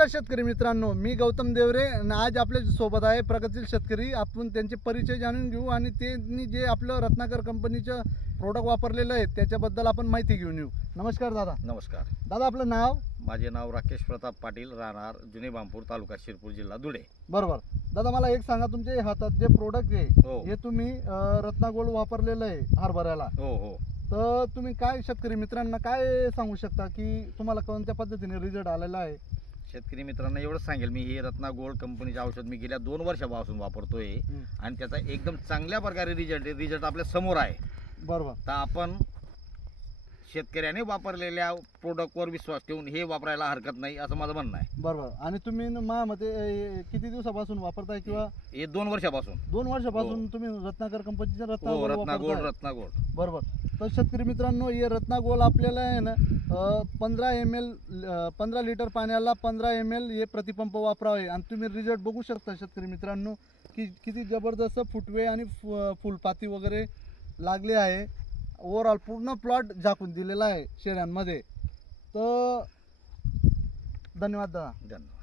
नमस्कार शेतकरी मित्रांनो, मी गौतम देवरे आणि आज आपल्या सोबत आहे प्रगतशील शेतकरी. आपण त्यांचे परिचय जाणून घेऊ आणि त्यांनी जे आपलं रत्नाकर कंपनीचं प्रोडक्ट वापरलेलं आहे त्याच्याबद्दल आपण माहिती घेऊन येऊ. नमस्कार दादा. नमस्कार दादा, आपलं नाव? माझे नाव राकेश प्रताप पाटील, राहणार जुने बांपूर, तालुका शिरपूर, जिल्हा धुळे. बरोबर. दादा, मला एक सांगा, तुमच्या हातात जे प्रोडक्ट आहे हे तुम्ही रत्नागोल्ड वापरलेलं आहे हरभऱ्याला. हो हो. तर तुम्ही काय शेतकरी मित्रांना काय सांगू शकता की तुम्हाला कोणत्या पद्धतीने रिझल्ट आलेला आहे? शेतकरी मित्रांना एवढंच सांगेल मी, हे रत्ना गोल्ड कंपनीचे औषध मी गेल्या 2 वर्षापासून वापरतोय आणि त्याचा एकदम चांगल्या प्रकारे रिझल्ट आपल्या समोर आहे. बरोबर. तर आपण शेतकऱ्याने वापरलेल्या प्रोडक्टवर विश्वास ठेवून हे वापरायला हरकत नाही असं माझं म्हणणं आहे. बरोबर. आणि तुम्ही माझ्यामध्ये किती दिवसापासून वापरताय किंवा? हे 2 वर्षापासून. 2 वर्षापासून तुम्ही रत्नाकर कंपनीचे रत्ना गोल्ड. बरोबर. तर शेतकरी मित्रांनो, हे रत्ना गोल्ड आपल्याला आहे ना 15 लिटर पाण्याला 15 ml हे प्रतिपंप वापरावे आणि तुम्ही रिझल्ट बघू शकता शेतकरी मित्रांनो की किती जबरदस्त फुटवे आणि फुलपाती वगैरे लागले आहे. ओव्हरऑल पूर्ण प्लॉट झाकून दिलेला आहे शेळ्यांमध्ये. तर धन्यवाद दादा. धन्यवाद.